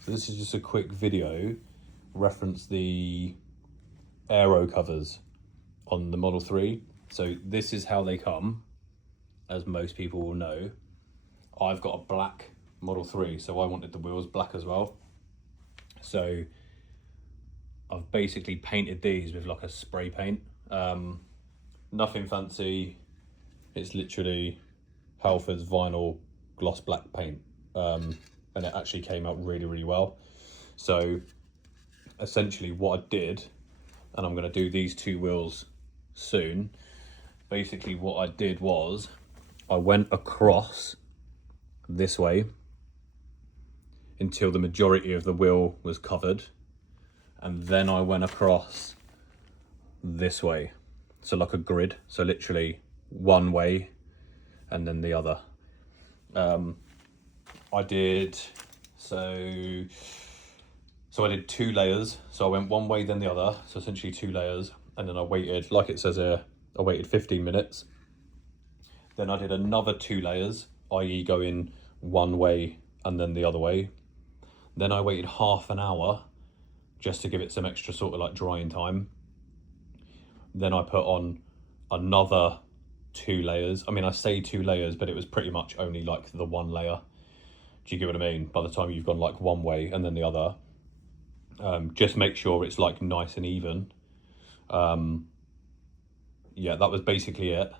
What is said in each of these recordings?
So this is just a quick video, reference the aero covers on the Model 3. So this is how they come, as most people will know. I've got a black Model 3, so I wanted the wheels black as well. So I've basically painted these with like a spray paint. Nothing fancy. It's literally Halford's vinyl gloss black paint. And it actually came out really, really well. So essentially what I did, and I'm going to do these two wheels soon, basically what I did was I went across this way until the majority of the wheel was covered, and then I went across this way, so like a grid, so literally one way and then the other. I did I did 2 layers, so I went one way then the other, so essentially 2 layers, and then I waited, like it says here, I waited 15 minutes. Then I did another 2 layers, i.e. going one way and then the other way. Then I waited half an hour just to give it some extra sort of like drying time. Then I put on another 2 layers. I mean, I say 2 layers, but it was pretty much only like the 1 layer. Do you get what I mean? By the time you've gone like one way and then the other, just make sure it's like nice and even. Yeah, that was basically it.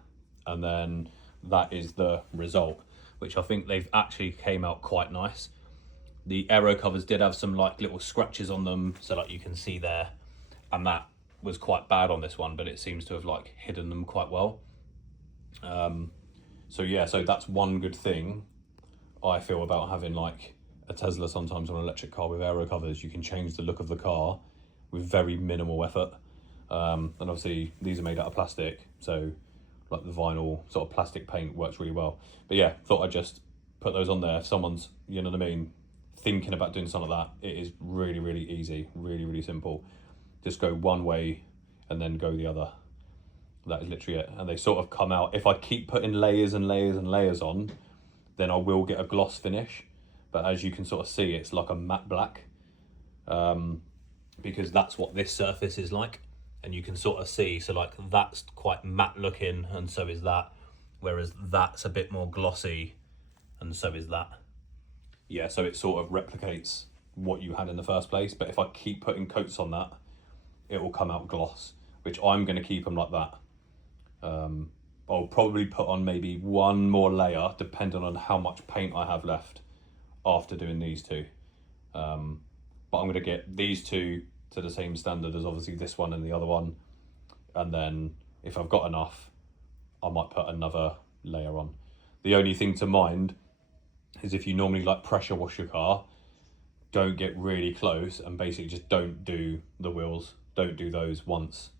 And then that is the result, which I think they've actually came out quite nice. The aero covers did have some like little scratches on them, so like you can see there, and that was quite bad on this one, but it seems to have like hidden them quite well. So yeah, so that's one good thing I feel about having like a Tesla sometimes on an electric car with aero covers. You can change the look of the car with very minimal effort. And obviously these are made out of plastic, so like the vinyl sort of plastic paint works really well. But yeah, thought I'd just put those on there. If someone's, you know what I mean, thinking about doing something like that, it is really, really easy, really, really simple. Just go one way and then go the other. That is literally it. And they sort of come out, if I keep putting layers and layers and layers on, then I will get a gloss finish. But as you can sort of see, it's like a matte black, because that's what this surface is like. And you can sort of see, so like that's quite matte looking, and so is that. Whereas that's a bit more glossy, and so is that. Yeah, so it sort of replicates what you had in the first place. But if I keep putting coats on that, it will come out gloss, which I'm going to keep them like that. I'll probably put on maybe one more layer depending on how much paint I have left after doing these two. But I'm going to get these two to the same standard as obviously this one and the other one. And then if I've got enough, I might put another layer on. The only thing to mind is if you normally like pressure wash your car, don't get really close and basically just don't do the wheels. Don't do those once,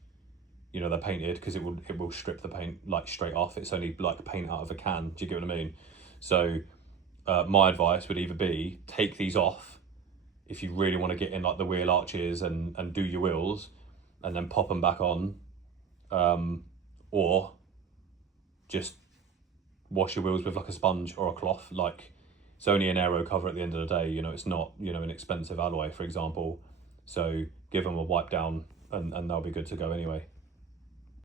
you know, they're painted, because it will strip the paint like straight off. It's only like paint out of a can. Do you get what I mean? So my advice would either be take these off if you really want to get in like the wheel arches and do your wheels, and then pop them back on, or just wash your wheels with like a sponge or a cloth. Like, it's only an aero cover at the end of the day, you know, it's not, you know, an expensive alloy, for example. So give them a wipe down and they'll be good to go anyway.